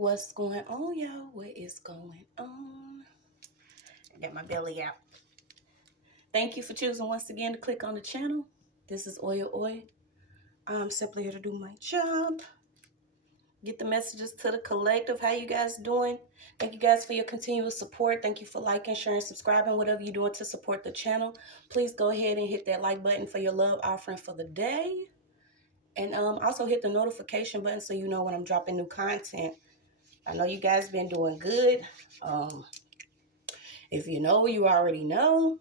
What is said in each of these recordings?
What's going on, y'all? What is going on? I got my belly out. Thank you for choosing once again to click on the channel. This is OYAOY. I'm simply here to do my job. Get the messages to the collective. How you guys doing? Thank you guys for your continuous support. Thank you for liking, sharing, subscribing, whatever you're doing to support the channel. Please go ahead and hit that like button for your love offering for the day. And also hit the notification button so you know when I'm dropping new content. I know you guys been doing good. If you know, you already know.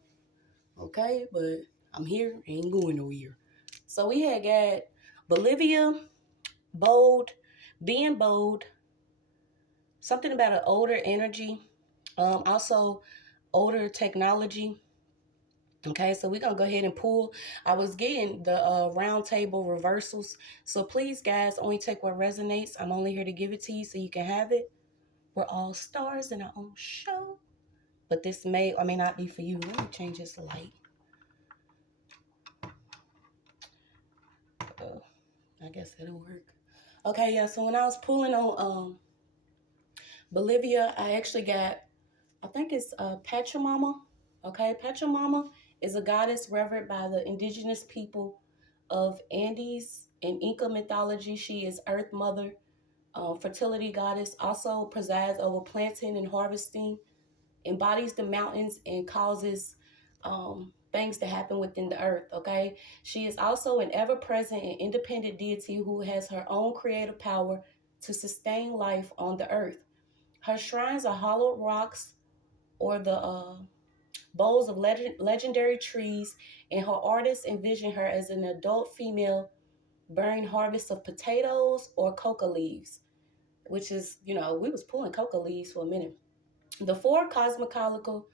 Okay, but I'm here, ain't going nowhere. So we had got Bolivia, bold, being bold, something about an older energy, also older technology. Okay, so we're gonna go ahead and pull. I was getting the Roundtable Reversals. So please, guys, only take what resonates. I'm only here to give it to you so you can have it. We're all stars in our own show. But this may or may not be for you. Let me change this light. I guess it'll work. Okay, yeah, so when I was pulling on Bolivia, I actually got, I think it's Pachamama. Okay, Pachamama is a goddess revered by the indigenous people of Andes in Inca mythology. She is Earth Mother, fertility goddess, also presides over planting and harvesting, embodies the mountains and causes things to happen within the earth. Okay, she is also an ever-present and independent deity who has her own creative power to sustain life on the earth. Her shrines are hollowed rocks or the bowls of legendary trees, and her artists envision her as an adult female bearing harvests of potatoes or coca leaves, which is, you know, we was pulling coca leaves for a minute. The four cosmological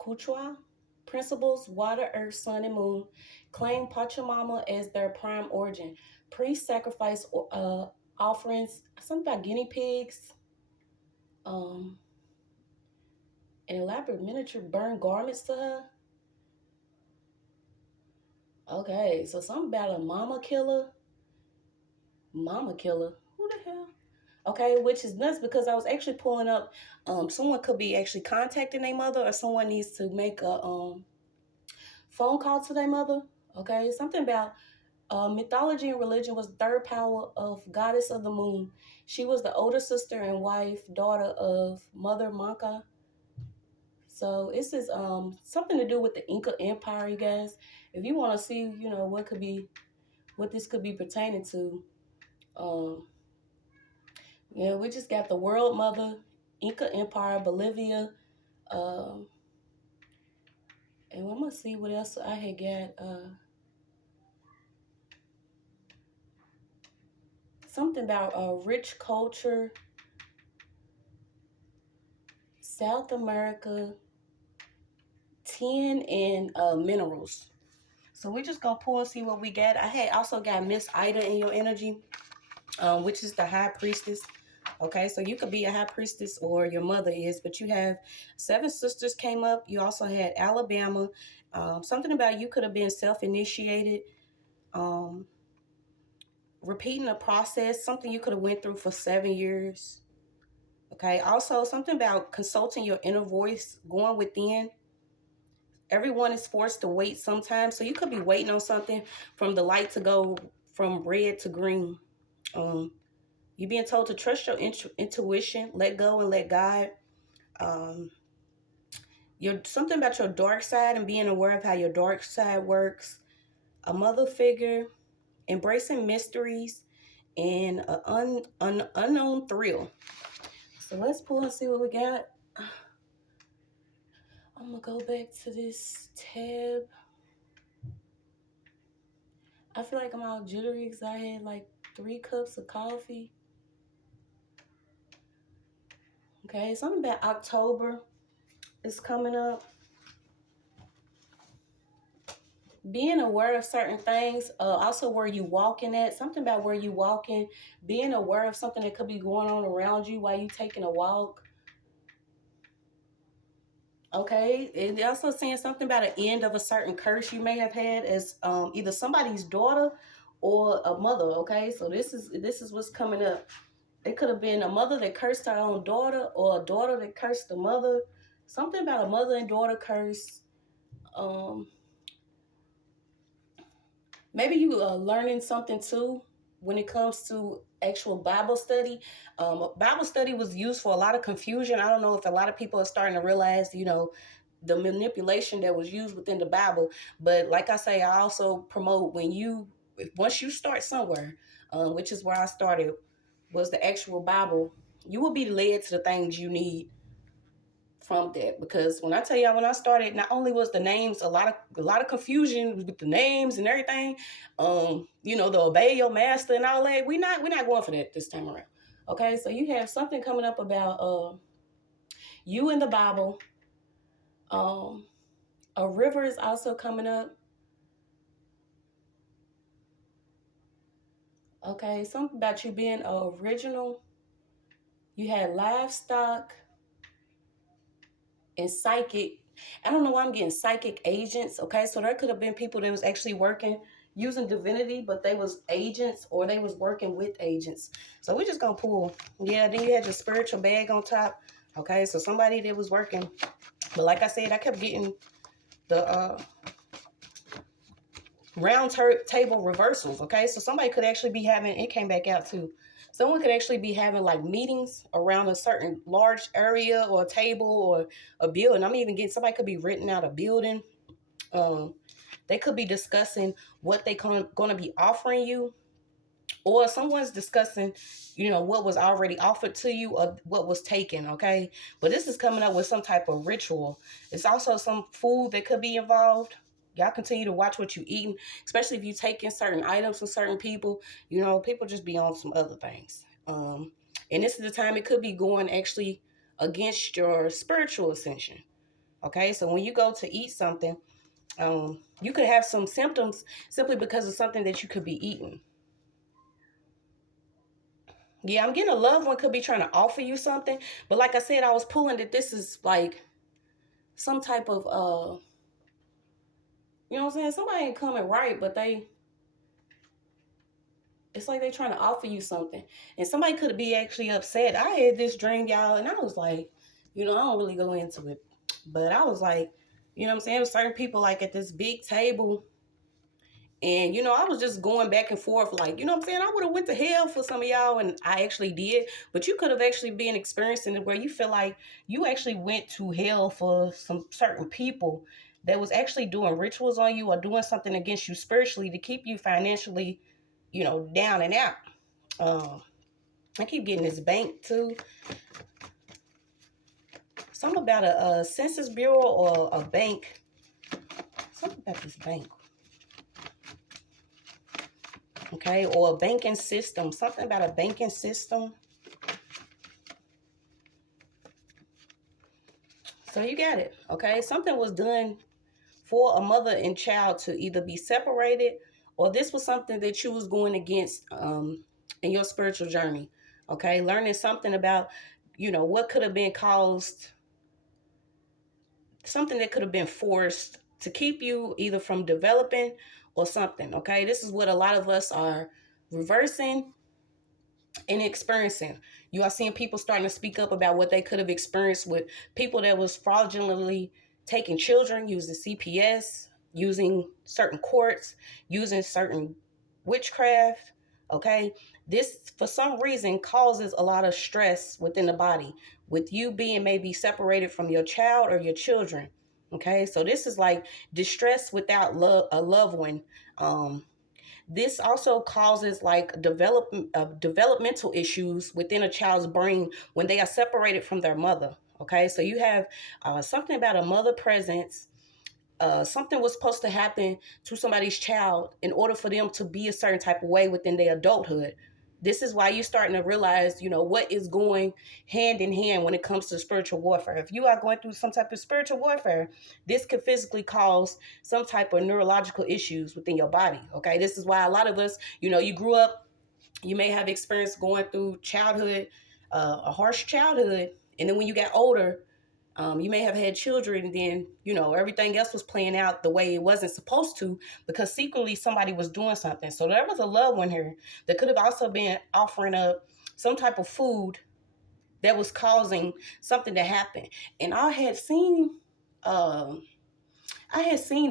Kuchwa principles, water, earth, sun, and moon, claim Pachamama as their prime origin. Priests sacrifice offerings, something about guinea pigs, and elaborate miniature burned garments to her. Okay, so something about a mama killer. Mama killer. Who the hell? Okay, which is nuts because I was actually pulling up, someone could be actually contacting their mother, or someone needs to make a phone call to their mother. Okay, something about mythology and religion was the third power of goddess of the moon. She was the older sister and wife, daughter of Mother Manca. So this is something to do with the Inca Empire, you guys. If you want to see, you know, what this could be pertaining to, yeah, we just got the World Mother, Inca Empire, Bolivia, and I'm gonna see what else I had got. Something about rich culture, South America, tin and minerals. So we're just gonna pull and see what we got. I had also got Miss Ida in your energy, which is the high priestess. Okay, so you could be a high priestess or your mother is, but you have seven sisters came up. You also had Alabama. Something about you could have been self-initiated, repeating a process, something you could have went through for 7 years. Okay, also something about consulting your inner voice, going within. Everyone is forced to wait sometimes. So you could be waiting on something from the light to go from red to green. You're being told to trust your intuition, let go and let God. Something about your dark side and being aware of how your dark side works. A mother figure, embracing mysteries, and an unknown thrill. So let's pull and see what we got. I'm going to go back to this tab. I feel like I'm all jittery because I had like 3 cups of coffee. Okay, something about October is coming up. Being aware of certain things, also where you walking at, something about where you walking, being aware of something that could be going on around you while you taking a walk. Okay, and also saying something about an end of a certain curse you may have had as either somebody's daughter or a mother. Okay, so this is what's coming up. It could have been a mother that cursed her own daughter, or a daughter that cursed the mother. Something about a mother and daughter curse. Maybe you are learning something too when it comes to actual Bible study. Bible study was used for a lot of confusion. I don't know if a lot of people are starting to realize, the manipulation that was used within the Bible. But like I say, I also promote once you start somewhere, which is where I started, was the actual Bible, you will be led to the things you need from that. Because when I tell y'all, when I started, not only was the names a lot of confusion with the names and everything, the obey your master and all that, we're not going for that this time around. Okay, so you have something coming up about you in the Bible. A river is also coming up. Okay, something about you being original. You had livestock and psychic. I don't know why I'm getting psychic agents. Okay, so there could have been people that was actually working using divinity, but they was agents, or they was working with agents. So we're just gonna pull. Yeah, then you had your spiritual bag on top. Okay, so somebody that was working. But like I said, I kept getting the Roundtable Reversals. Okay, so somebody could actually be having, it came back out too. Someone could actually be having like meetings around a certain large area or a table or a building. I'm even getting, somebody could be renting out a building. They could be discussing what they going to be offering you, or someone's discussing, what was already offered to you or what was taken. Okay, but this is coming up with some type of ritual. It's also some food that could be involved. Y'all continue to watch what you eating, especially if you taking certain items from certain people. People just be on some other things. And this is the time it could be going actually against your spiritual ascension. Okay, so when you go to eat something, you could have some symptoms simply because of something that you could be eating. Yeah, I'm getting a loved one could be trying to offer you something. But like I said, I was pulling that this is like some type of, you know what I'm saying? Somebody ain't coming right, but it's like they trying to offer you something. And somebody could be actually upset. I had this dream, y'all, and I was like, I don't really go into it. But I was like, what I'm saying? Certain people like at this big table. And, I was just going back and forth like, what I'm saying? I would have went to hell for some of y'all, and I actually did. But you could have actually been experiencing it where you feel like you actually went to hell for some certain people that was actually doing rituals on you or doing something against you spiritually to keep you financially, down and out. I keep getting this bank too. Something about a Census Bureau or a bank. Something about this bank. Okay, or a banking system. Something about a banking system. So you got it. Okay, something was done for a mother and child to either be separated, or this was something that you was going against in your spiritual journey. Okay, learning something about, what could have been caused, something that could have been forced to keep you either from developing or something. Okay, this is what a lot of us are reversing and experiencing. You are seeing people starting to speak up about what they could have experienced with people that was fraudulently taking children, using CPS, using certain courts, using certain witchcraft. Okay, this for some reason causes a lot of stress within the body, with you being maybe separated from your child or your children. Okay, so this is like distress without love, a loved one. This also causes like developmental issues within a child's brain when they are separated from their mother. Okay, so you have something about a mother presence. Something was supposed to happen to somebody's child in order for them to be a certain type of way within their adulthood. This is why you're starting to realize, what is going hand in hand when it comes to spiritual warfare. If you are going through some type of spiritual warfare, this could physically cause some type of neurological issues within your body. Okay, this is why a lot of us, you grew up, you may have experienced going through childhood, a harsh childhood, and then when you got older, you may have had children, and then, everything else was playing out the way it wasn't supposed to, because secretly somebody was doing something. So there was a loved one here that could have also been offering up some type of food that was causing something to happen. And I had seen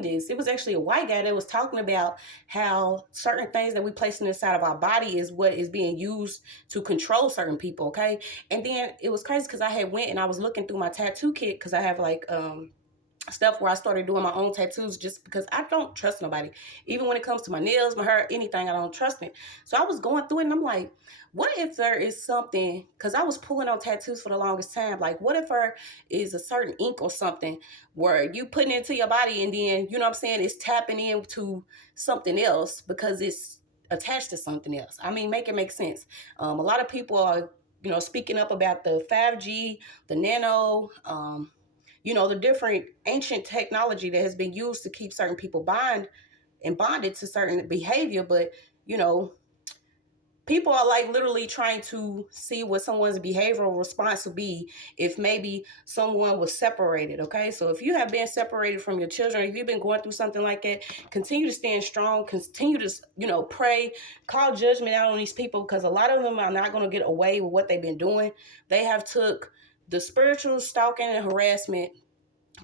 this. It was actually a white guy that was talking about how certain things that we place inside of our body is what is being used to control certain people, okay? And then it was crazy because I had went and I was looking through my tattoo kit because I have like stuff where I started doing my own tattoos just because I don't trust nobody. Even when it comes to my nails, my hair, anything, I don't trust it. So I was going through it and I'm like, what if there is something, because I was pulling on tattoos for the longest time, like what if there is a certain ink or something where you putting it into your body and then, you know what I'm saying, it's tapping into something else because it's attached to something else. I mean, make it make sense. A lot of people are, you know, speaking up about the 5G, the nano, you know, the different ancient technology that has been used to keep certain people bonded to certain behavior. But, you know, people are like literally trying to see what someone's behavioral response would be if maybe someone was separated, okay? So if you have been separated from your children, if you've been going through something like that, continue to stand strong, continue to, you know, pray, call judgment out on these people because a lot of them are not going to get away with what they've been doing. They have took the spiritual stalking and harassment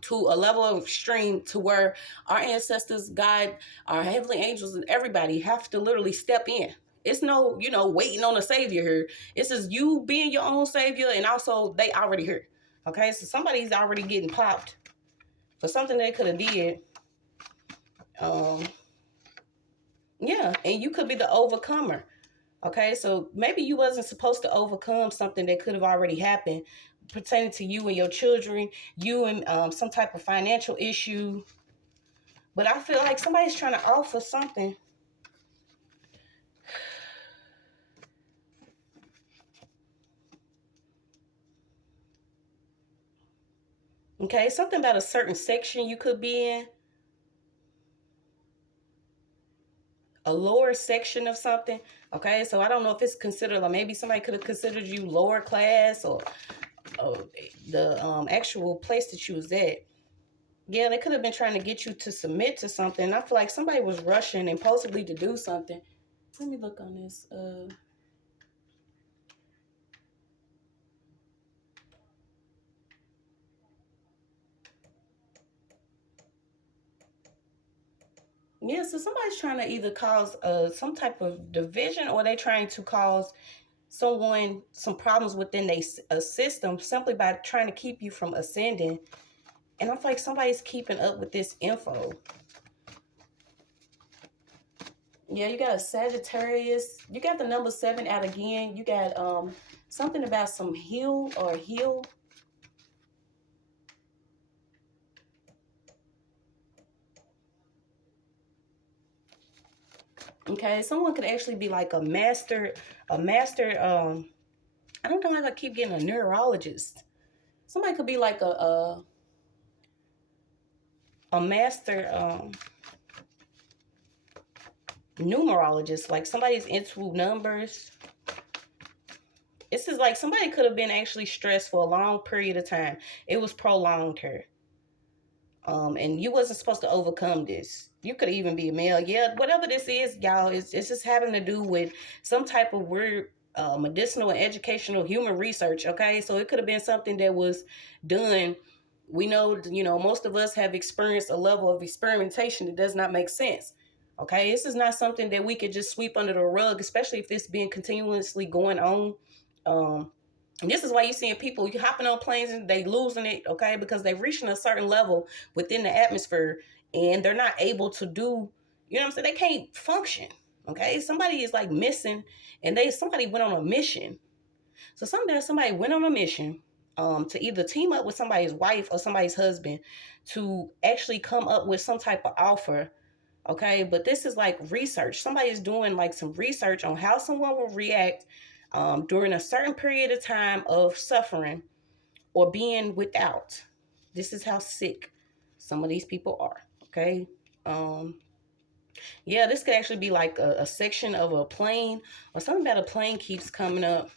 to a level of extreme to where our ancestors, God, our heavenly angels, and everybody have to literally step in. It's no, you know, waiting on a savior here. It's just you being your own savior, and also they already here. Okay, so somebody's already getting popped for something they could have did. Yeah, and you could be the overcomer. Okay, so maybe you wasn't supposed to overcome something that could have already happened pertaining to you and your children, you and some type of financial issue. But I feel like somebody's trying to offer something. Okay, something about a certain section you could be in. A lower section of something. Okay, so I don't know if it's considered, like maybe somebody could have considered you lower class or the actual place that you was at. Yeah, they could have been trying to get you to submit to something. I feel like somebody was rushing impulsively to do something. Let me look on this. Yeah, so somebody's trying to either cause some type of division or they trying to cause someone some problems within a system simply by trying to keep you from ascending. And I feel like somebody's keeping up with this info. Yeah, you got a Sagittarius. You got the number 7 out again. You got something about some heal or heal. Okay, someone could actually be like a master, I don't know how I keep getting a neurologist. Somebody could be like a master numerologist, like somebody's into numbers. This is like somebody could have been actually stressed for a long period of time. It was prolonged here. And you wasn't supposed to overcome this. You could even be a male. Yeah, whatever this is, y'all, it's just having to do with some type of weird medicinal and educational human research, okay? So it could have been something that was done. We know, you know, most of us have experienced a level of experimentation that does not make sense. Okay, this is not something that we could just sweep under the rug, especially if this being continuously going on. And this is why you're seeing people hopping on planes and they losing it, okay? Because they're reaching a certain level within the atmosphere and they're not able to do, you know what I'm saying? They can't function, okay? Somebody is like missing and somebody went on a mission. So somebody went on a mission to either team up with somebody's wife or somebody's husband to actually come up with some type of offer, okay? But this is like research. Somebody is doing like some research on how someone will react during a certain period of time of suffering or being without. This is how sick some of these people are, okay? Yeah, this could actually be like a section of a plane or something about a plane keeps coming up.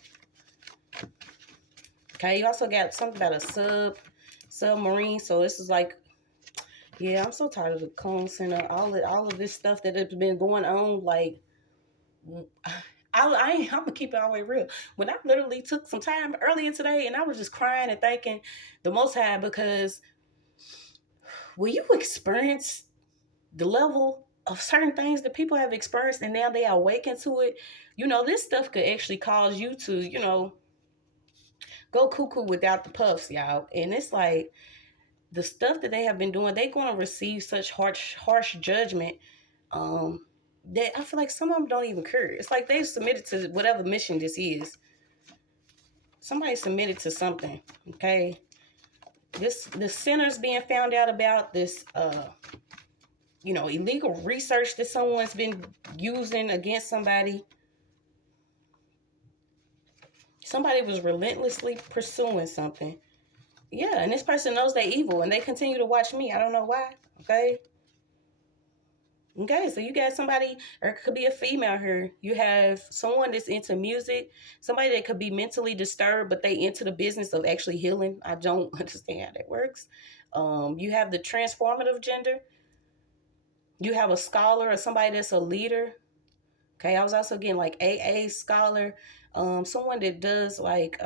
Okay, you also got something about a submarine. So this is like, yeah, I'm so tired of the cone center, all of this stuff that has been going on. Like, I'm gonna keep it all the way real. When I literally took some time earlier today, and I was just crying and thanking the Most High, because will you experience the level of certain things that people have experienced, and now they are awakened to it? This stuff could actually cause you to, go cuckoo without the puffs, y'all. And it's like the stuff that they have been doing, they're going to receive such harsh judgment. That I feel like some of them don't even care. It's like they submitted to whatever mission this is. Somebody submitted to something, okay? The sinners being found out about this, illegal research that someone's been using against somebody. Somebody was relentlessly pursuing something. Yeah, and this person knows they're evil, and they continue to watch me. I don't know why, okay? Okay, so you got somebody, or it could be a female here. You have someone that's into music, somebody that could be mentally disturbed, but they into the business of actually healing. I don't understand how that works. You have the transformative gender. You have a scholar or somebody that's a leader. Okay, I was also getting like AA scholar, someone that does like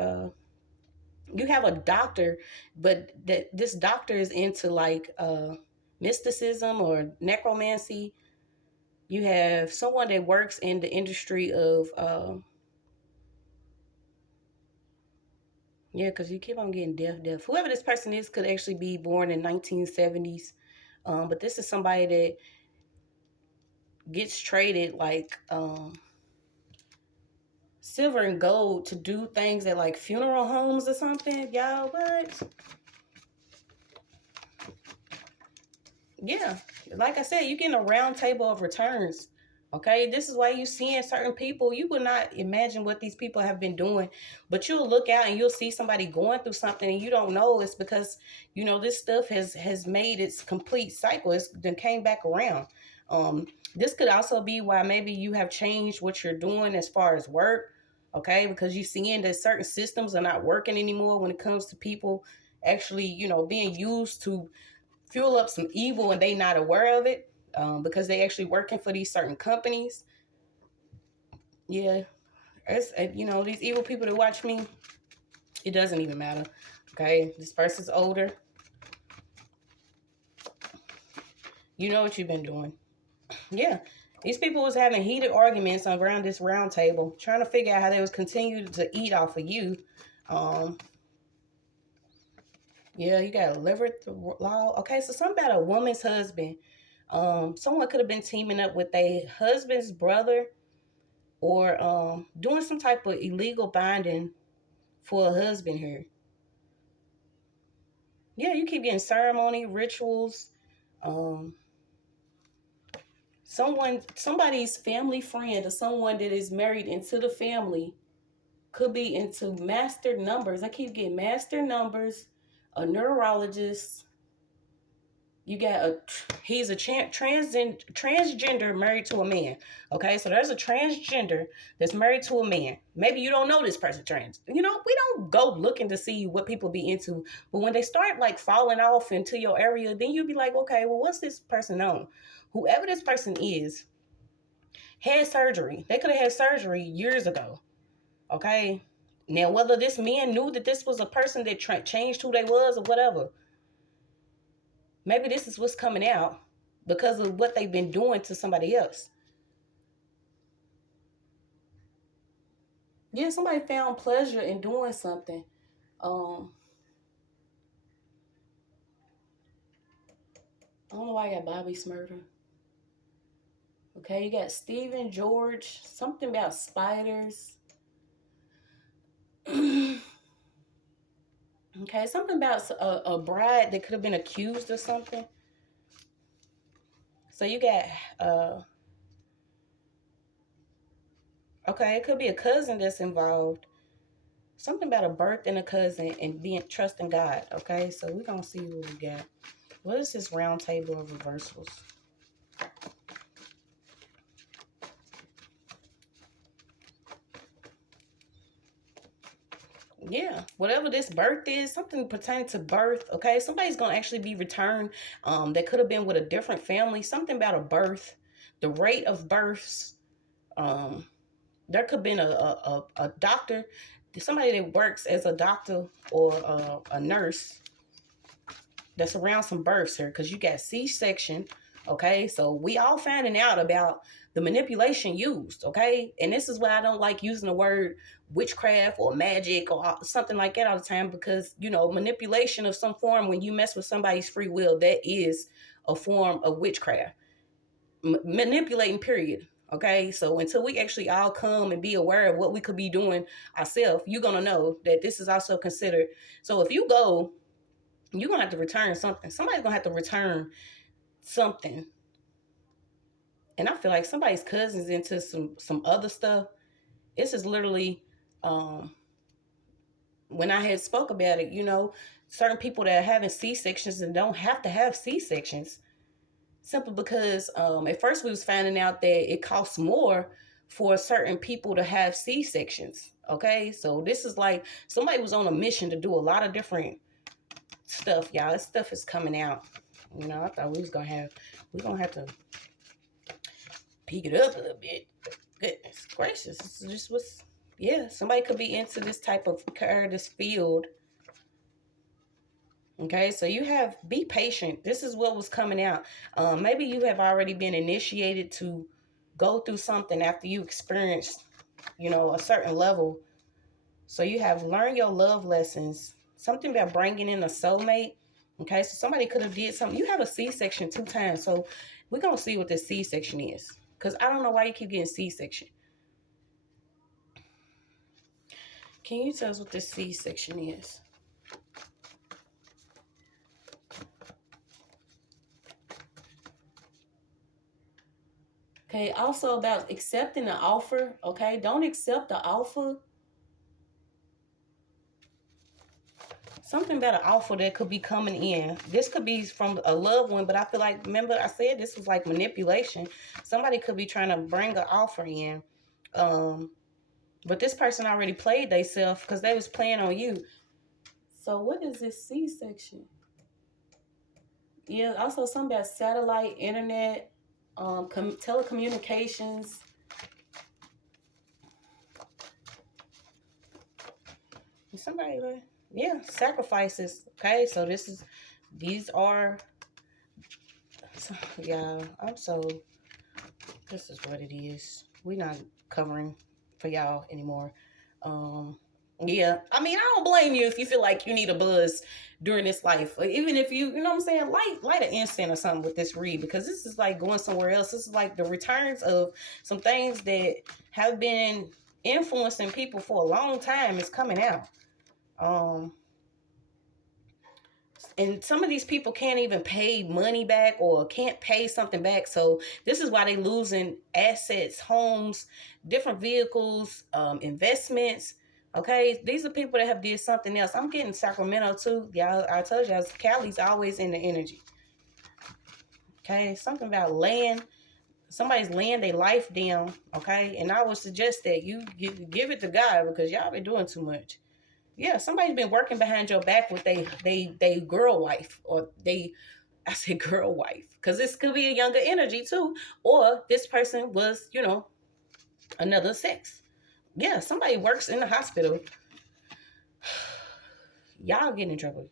you have a doctor, but that this doctor is into like mysticism or necromancy. You have someone that works in the industry of because you keep on getting deaf. Whoever this person is could actually be born in 1970s. But this is somebody that gets traded like silver and gold to do things at like funeral homes or something. Y'all, what? Yeah, like I said, you're getting a round table of returns. Okay, this is why you seeing certain people. You would not imagine what these people have been doing, but you'll look out and you'll see somebody going through something, and you don't know it's because this stuff has made its complete cycle. It's then came back around. This could also be why maybe you have changed what you're doing as far as work. Okay, because you're seeing that certain systems are not working anymore when it comes to people actually being used to fuel up some evil, and they not aware of it, because they actually working for these certain companies. Yeah, it's these evil people that watch me, it doesn't even matter. Okay, this person's older. You know what you've been doing. Yeah, these people was having heated arguments around this round table, trying to figure out how they was continue to eat off of you. Yeah, you got to liver the law. Okay, so something about a woman's husband. Someone could have been teaming up with a husband's brother, or doing some type of illegal binding for a husband here. Yeah, you keep getting ceremony, rituals. Somebody's family friend or someone that is married into the family could be into master numbers. I keep getting master numbers, a neurologist. You got he's a transgender married to a man. Okay, so there's a transgender that's married to a man. Maybe you don't know this person trans. We don't go looking to see what people be into. But when they start like falling off into your area, then you be like, okay, well, what's this person on? Whoever this person is had surgery. They could have had surgery years ago. Okay, now whether this man knew that this was a person that changed who they was or whatever, maybe this is what's coming out because of what they've been doing to somebody else. Yeah, somebody found pleasure in doing something. I don't know why I got Bobby Smurder. Okay, you got Stephen George, something about spiders. Okay, something about a bride that could have been accused of something. So you got, okay, it could be a cousin that's involved. Something about a birth and a cousin and being trusting God. Okay, so we're going to see what we got. What is this round table of reversals? Yeah, whatever this birth is, something pertaining to birth. Okay, somebody's gonna actually be returned. That could have been with a different family. Something about a birth, the rate of births. there could have been a doctor, somebody that works as a doctor or a nurse that's around some births here, because you got C-section, okay? So we all finding out about the manipulation used, okay? And this is why I don't like using the word witchcraft or magic or something like that all the time, because, you know, manipulation of some form, when you mess with somebody's free will, that is a form of witchcraft. Manipulating, period. Okay, so until we actually all come and be aware of what we could be doing ourselves, you're gonna know that this is also considered. So if you go, you're gonna have to return something. Somebody's gonna have to return something. And I feel like somebody's cousin's into some other stuff. This is literally when I had spoke about it, you know, certain people that are having C-sections and don't have to have C-sections, simply because at first we was finding out that it costs more for certain people to have C-sections. Okay, so this is like somebody was on a mission to do a lot of different stuff, y'all. This stuff is coming out. You know, I thought we're gonna have to peek it up a little bit. Goodness gracious, this just was, yeah, somebody could be into this type of this field. Okay, so you have, be patient. This is what was coming out. Maybe you have already been initiated to go through something after you experienced, you know, a certain level. So you have learned your love lessons. Something about bringing in a soulmate. Okay, so somebody could have did something. You have a C-section 2 times. So we're going to see what this C-section is. Because I don't know why you keep getting C-section. Can you tell us what this C-section is? Okay, also about accepting the offer. Okay, don't accept the offer. Something about an offer that could be coming in. This could be from a loved one, but I feel like, remember I said this was like manipulation. Somebody could be trying to bring an offer in. But this person already played themselves because they was playing on you. So what is this C-section? Yeah, also something about satellite, internet, telecommunications. Somebody, yeah, sacrifices. Okay, so these are, yeah, this is what it is. We're not covering for y'all anymore. Yeah, I mean, I don't blame you if you feel like you need a buzz during this life. Or even if you know what I'm saying, light an incense or something with this read, because this is like going somewhere else. This is like the returns of some things that have been influencing people for a long time is coming out. And some of these people can't even pay money back or can't pay something back. So this is why they losing assets, homes, different vehicles, investments. Okay, these are people that have did something else. I'm getting Sacramento too. Y'all, I told you, Cali's always in the energy. Okay, something about land. Somebody's laying their life down. Okay, and I would suggest that you give it to God, because y'all been doing too much. Yeah, somebody's been working behind your back with they girl wife, or I said girl wife, because this could be a younger energy too, or this person was, you know, another sex. Yeah, somebody works in the hospital. Y'all getting in trouble.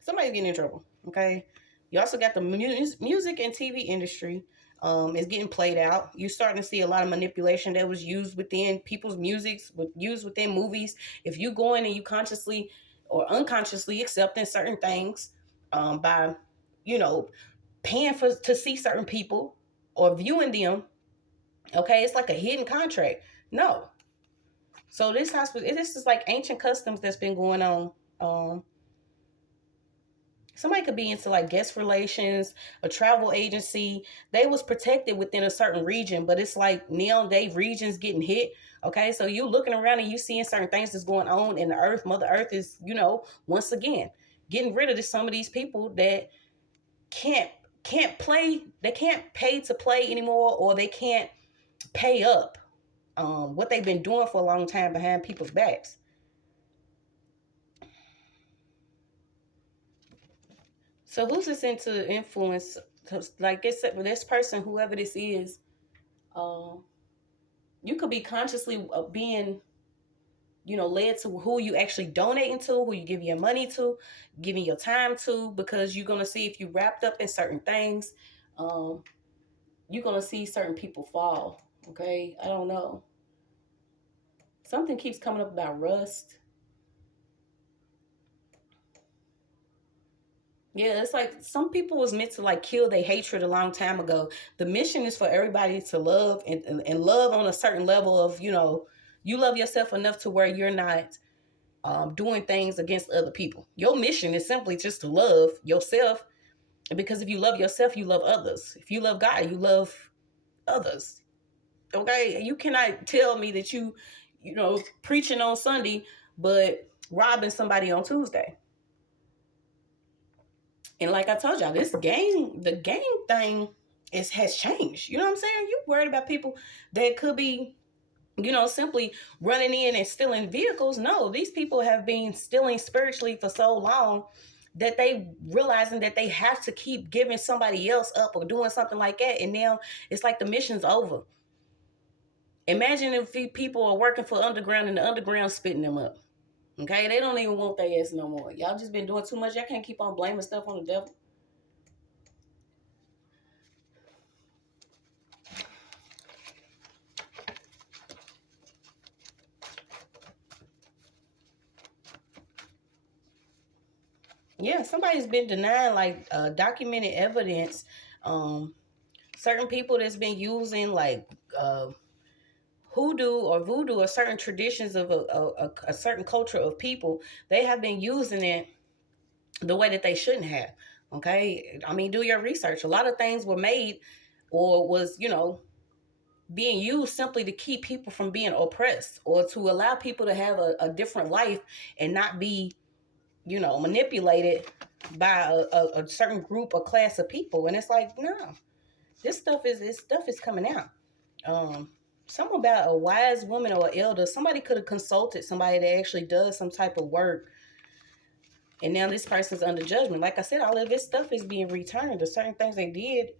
Somebody's getting in trouble. Okay. You also got the music and TV industry. Is getting played out. You're starting to see a lot of manipulation that was used within people's musics, used within movies. If you go in and you consciously or unconsciously accepting certain things by, you know, paying to see certain people or viewing them, okay, it's like a hidden contract. No. So this is like ancient customs that's been going on. Somebody could be into like guest relations, a travel agency. They was protected within a certain region, but it's like now they regions getting hit. Okay, so you looking around and you seeing certain things that's going on in the earth. Mother Earth is, you know, once again getting rid of some of these people that can't play. They can't pay to play anymore, or they can't pay up. What they've been doing for a long time behind people's backs. So who's this into influence? Like this person, whoever this is, you could be consciously being, led to who you actually donating to, who you give your money to, giving your time to, because you're going to see if you wrapped up in certain things, you're going to see certain people fall. Okay. I don't know. Something keeps coming up about rust. Yeah, it's like some people was meant to like kill their hatred a long time ago. The mission is for everybody to love and love on a certain level of, you love yourself enough to where you're not doing things against other people. Your mission is simply just to love yourself, because if you love yourself, you love others. If you love God, you love others. Okay, you cannot tell me that preaching on Sunday, but robbing somebody on Tuesday. And like I told y'all, the gang thing has changed. You know what I'm saying? You worried about people that could be, simply running in and stealing vehicles. No, these people have been stealing spiritually for so long that they realizing that they have to keep giving somebody else up or doing something like that. And now it's like the mission's over. Imagine if people are working for underground and the underground spitting them up. Okay, they don't even want their ass no more. Y'all just been doing too much. Y'all can't keep on blaming stuff on the devil. Yeah, somebody's been denying like documented evidence. Certain people that's been using like hoodoo or voodoo or certain traditions of a certain culture of people, they have been using it the way that they shouldn't have. Okay, I mean, do your research. A lot of things were made or was being used simply to keep people from being oppressed or to allow people to have a different life and not be manipulated by a certain group or class of people. And it's like, no, this stuff is coming out. Something about a wise woman or elder. Somebody could have consulted somebody that actually does some type of work, and now this person's under judgment. Like I said, all of this stuff is being returned. The certain things they did,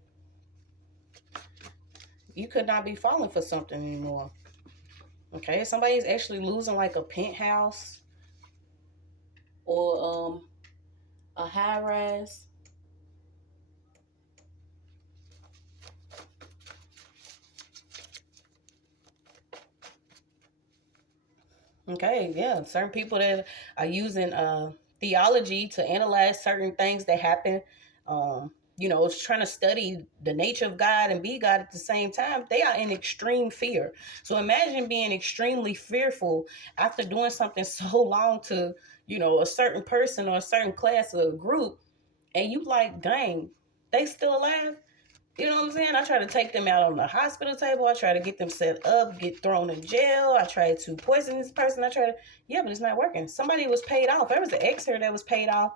you could not be falling for something anymore. Okay, somebody's actually losing like a penthouse or a high rise. Okay, yeah. Certain people that are using theology to analyze certain things that happen, trying to study the nature of God and be God at the same time, they are in extreme fear. So imagine being extremely fearful after doing something so long to, a certain person or a certain class or a group, and you like, dang, they still alive? You know what I'm saying? I try to take them out on the hospital table. I try to get them set up, get thrown in jail. I try to poison this person. But it's not working. Somebody was paid off. There was an ex here that was paid off.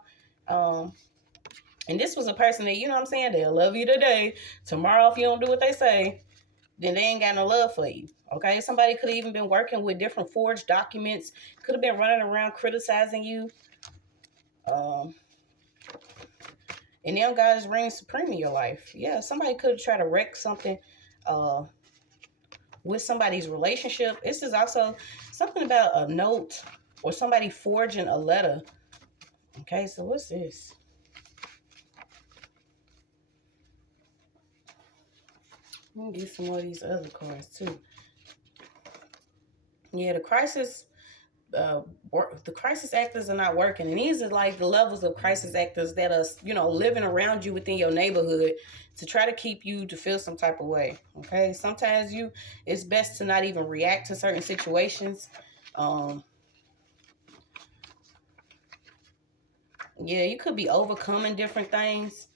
And this was a person that, you know what I'm saying? They'll love you today. Tomorrow, if you don't do what they say, then they ain't got no love for you. Okay? Somebody could have even been working with different forged documents. Could have been running around criticizing you. And now God is reigning supreme in your life. Yeah, somebody could have tried to wreck something with somebody's relationship. This is also something about a note or somebody forging a letter. Okay, so what's this? Let me get some more of these other cards too. Yeah, the crisis actors are not working, and these are like the levels of crisis actors that are living around you within your neighborhood to try to keep you to feel some type of way. Okay, sometimes it's best to not even react to certain situations. Yeah, you could be overcoming different things.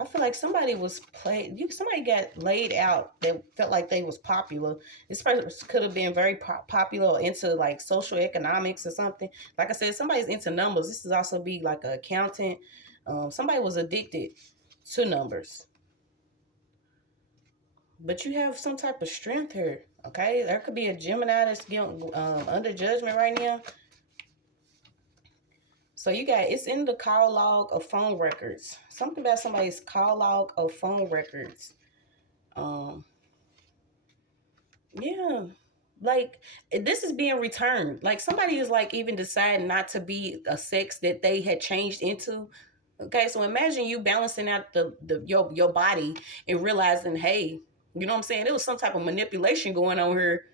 I feel like somebody got laid out that felt like they was popular. This person could have been very popular or into like social economics or something. Like I said, somebody's into numbers. This is also be like an accountant. Somebody was addicted to numbers. But you have some type of strength here. Okay, there could be a Gemini that's getting under judgment right now. So it's in the call log of phone records. Something about somebody's call log of phone records. Yeah. like, this is being returned. Like, somebody is like even deciding not to be a sex that they had changed into. Okay, so imagine you balancing out your body and realizing, hey, you know what I'm saying? There was some type of manipulation going on here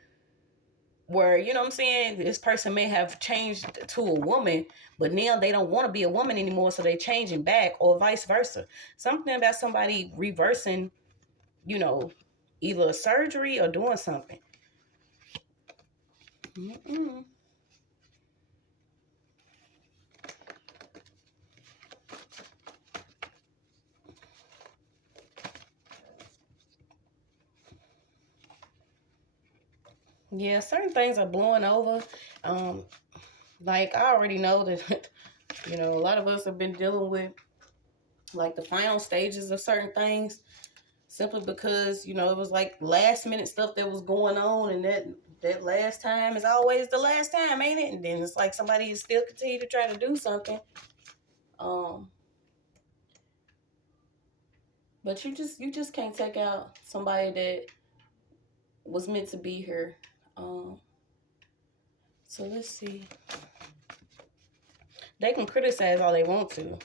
where, you know what I'm saying, this person may have changed to a woman, but now they don't want to be a woman anymore, so they changing back, or vice versa. Something about somebody reversing, you know, either a surgery or doing something. Mm-mm. Yeah, certain things are blowing over. Um, like, I already know that, you know, a lot of us have been dealing with like the final stages of certain things, simply because, you know, it was like last minute stuff that was going on, and that last time is always the last time, ain't it? And then it's like somebody is still continue to try to do something. But you just can't take out somebody that was meant to be here. So let's see. They can criticize all they want to.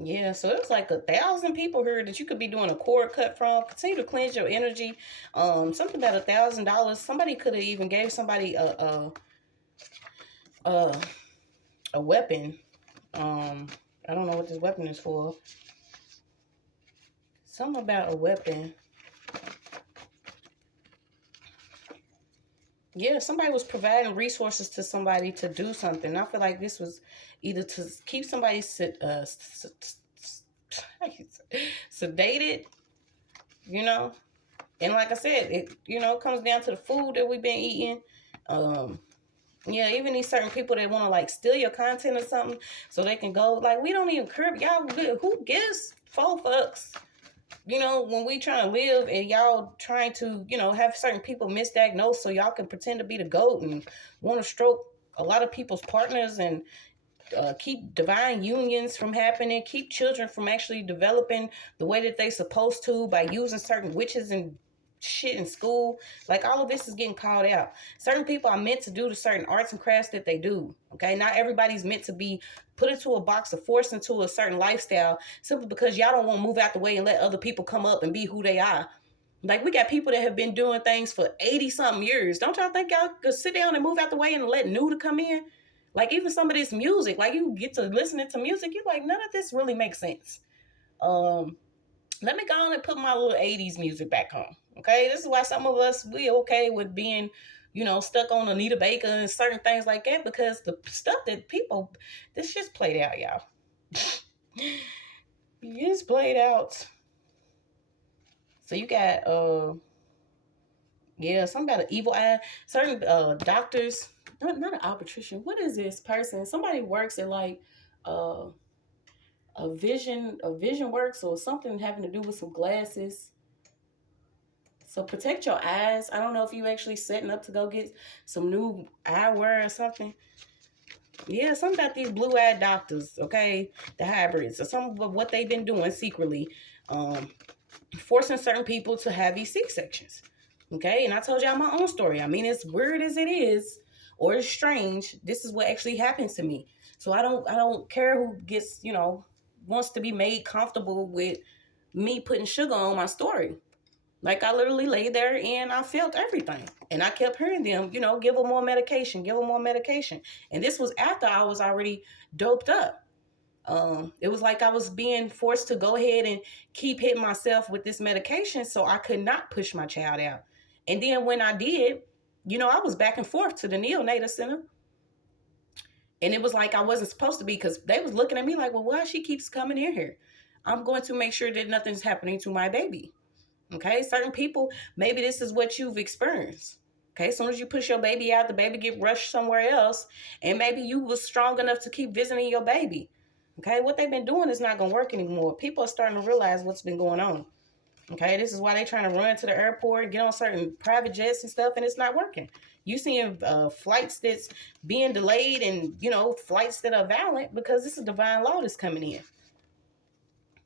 Yeah, so it's like 1,000 people here that you could be doing a cord cut from. Continue to cleanse your energy. Something about $1,000. Somebody could have even gave somebody a a weapon. I don't know what this weapon is for. Something about a weapon. Yeah, somebody was providing resources to somebody to do something. I feel like this was either to keep somebody sedated, you know. And like I said, it, you know, comes down to the food that we've been eating. Yeah, even these certain people that want to like steal your content or something so they can go, like, we don't even curb y'all. Who gives 4 fucks? You know, when we trying to live and y'all trying to, you know, have certain people misdiagnosed so y'all can pretend to be the GOAT and want to stroke a lot of people's partners and keep divine unions from happening, keep children from actually developing the way that they supposed to by using certain witches and shit in school. Like, all of this is getting called out. Certain people are meant to do the certain arts and crafts that they do. Okay, not everybody's meant to be put into a box or forced into a certain lifestyle simply because y'all don't want to move out the way and let other people come up and be who they are. Like, we got people that have been doing things for 80 something years. Don't y'all think y'all could sit down and move out the way and let new to come in? Like, even some of this music, like, you get to listening to music, you're like, none of this really makes sense. Let me go on and put my little 80s music back on. Okay, this is why some of us, we okay with being, you know, stuck on Anita Baker and certain things like that, because the stuff that people, this shit's played out, y'all. It's played out. So you got yeah, some about an evil eye. Certain doctors, not an obstetrician. What is this person? Somebody works at like a vision works or something having to do with some glasses. So protect your eyes. I don't know if you actually setting up to go get some new eyewear or something. Yeah, something about these blue-eyed doctors, okay? The hybrids, or some of what they've been doing secretly, forcing certain people to have these C-sections. Okay, and I told y'all my own story. I mean, as weird as it is, or it's strange, this is what actually happened to me. So I don't care who gets, you know, wants to be made comfortable with me putting sugar on my story. Like, I literally lay there and I felt everything. And I kept hearing them, you know, give them more medication, give them more medication. And this was after I was already doped up. It was like I was being forced to go ahead and keep hitting myself with this medication so I could not push my child out. And then when I did, you know, I was back and forth to the neonatal center. And it was like I wasn't supposed to be, because they was looking at me like, well, why she keeps coming in here? I'm going to make sure that nothing's happening to my baby. Okay, certain people, maybe this is what you've experienced. Okay, as soon as you push your baby out, the baby get rushed somewhere else, and maybe you was strong enough to keep visiting your baby. Okay, what they've been doing is not going to work anymore. People are starting to realize what's been going on. Okay, this is why they're trying to run to the airport, get on certain private jets and stuff, and it's not working. You seeing flights that's being delayed, and, you know, flights that are violent because this is divine law that's coming in.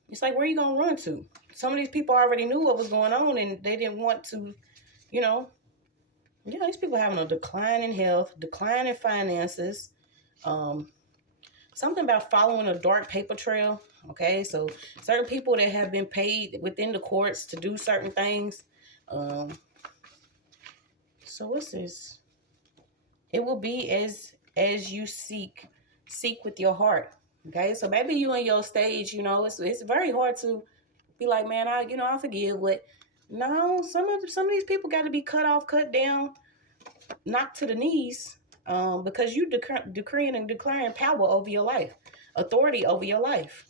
It's like, where are you going to run to? Some of these people already knew what was going on, and they didn't want to, you know, these people having a decline in health, decline in finances, something about following a dark paper trail. Okay, so certain people that have been paid within the courts to do certain things. So what's this? It will be as you seek with your heart. Okay, so maybe you in your stage, it's very hard to be like, man, I forgive. What? No, some of these people got to be cut off, cut down, knocked to the knees, because you decreeing and declaring power over your life, authority over your life.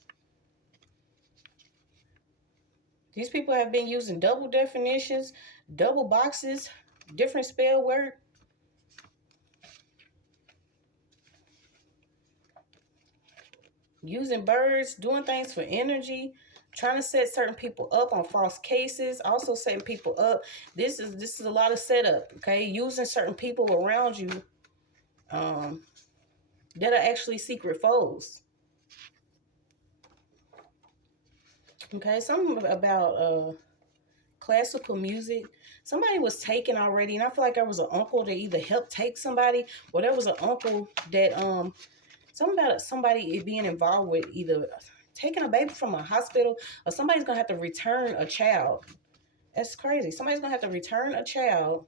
These people have been using double definitions, double boxes, different spell word. Using birds, doing things for energy, trying to set certain people up on false cases, also setting people up. This is a lot of setup, okay? Using certain people around you that are actually secret foes. Okay, something about classical music. Somebody was taken already, and I feel like there was an uncle that either helped take somebody, or there was an uncle that something about somebody being involved with either taking a baby from a hospital, or somebody's gonna have to return a child. That's crazy. Somebody's gonna have to return a child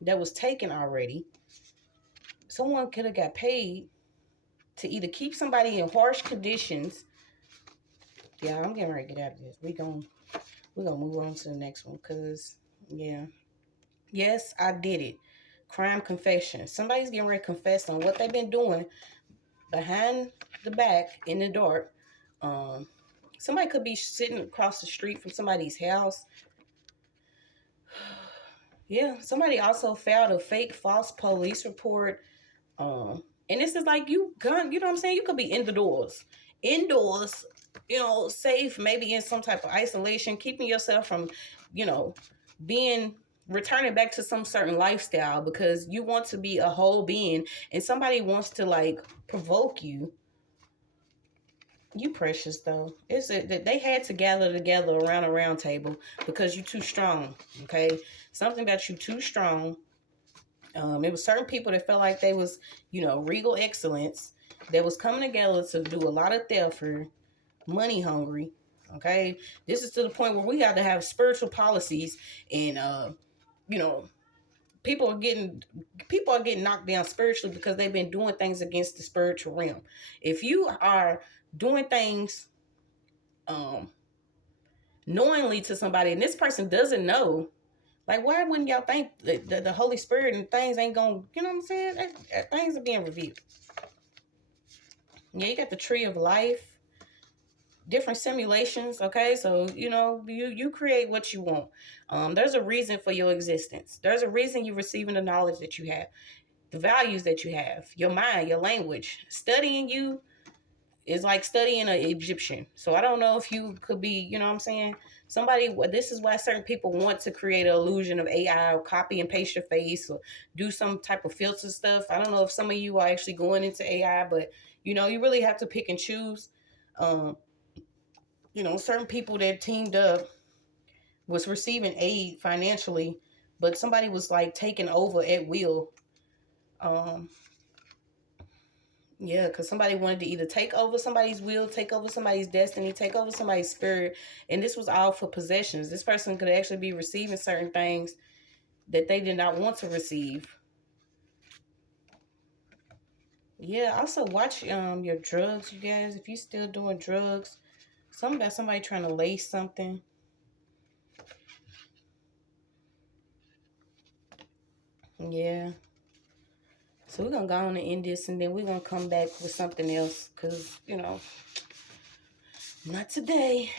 that was taken already. Someone could have got paid to either keep somebody in harsh conditions. Yeah, I'm getting ready to get out of this. We're gonna move on to the next one, because yeah. Yes, I did it. Crime confession. Somebody's getting ready to confess on what they've been doing behind the back in the dark. Somebody could be sitting across the street from somebody's house. Yeah, somebody also filed a fake false police report. And this is like, you know what I'm saying? You could be indoors, safe, maybe in some type of isolation, keeping yourself from, returning back to some certain lifestyle, because you want to be a whole being, and somebody wants to like provoke you. You precious though. It's that they had to gather together around a round table because you're too strong. Okay, something about you too strong. It was certain people that felt like they was, regal excellence, that was coming together to do a lot of theft for money hungry. Okay, this is to the point where we got to have spiritual policies, and people are getting knocked down spiritually because they've been doing things against the spiritual realm. If you are doing things knowingly to somebody, and this person doesn't know, like, why wouldn't y'all think that the Holy Spirit and things ain't gonna, you know what I'm saying? Things are being revealed. Yeah, you got the tree of life, different simulations. Okay, so you create what you want. There's a reason for your existence. There's a reason you're receiving the knowledge that you have, the values that you have, your mind, your language. Studying you is like studying an Egyptian. So I don't know if you could be, you know what I'm saying? This is why certain people want to create an illusion of AI, or copy and paste your face, or do some type of filter stuff. I don't know if some of you are actually going into AI, but you really have to pick and choose. Certain people that teamed up was receiving aid financially, but somebody was like taking over at will. Yeah, because somebody wanted to either take over somebody's will, take over somebody's destiny, take over somebody's spirit. And this was all for possessions. This person could actually be receiving certain things that they did not want to receive. Yeah, also watch your drugs, you guys. If you're still doing drugs, something about somebody trying to lace something. Yeah. So we're going to go on and end this, and then we're going to come back with something else, because, not today.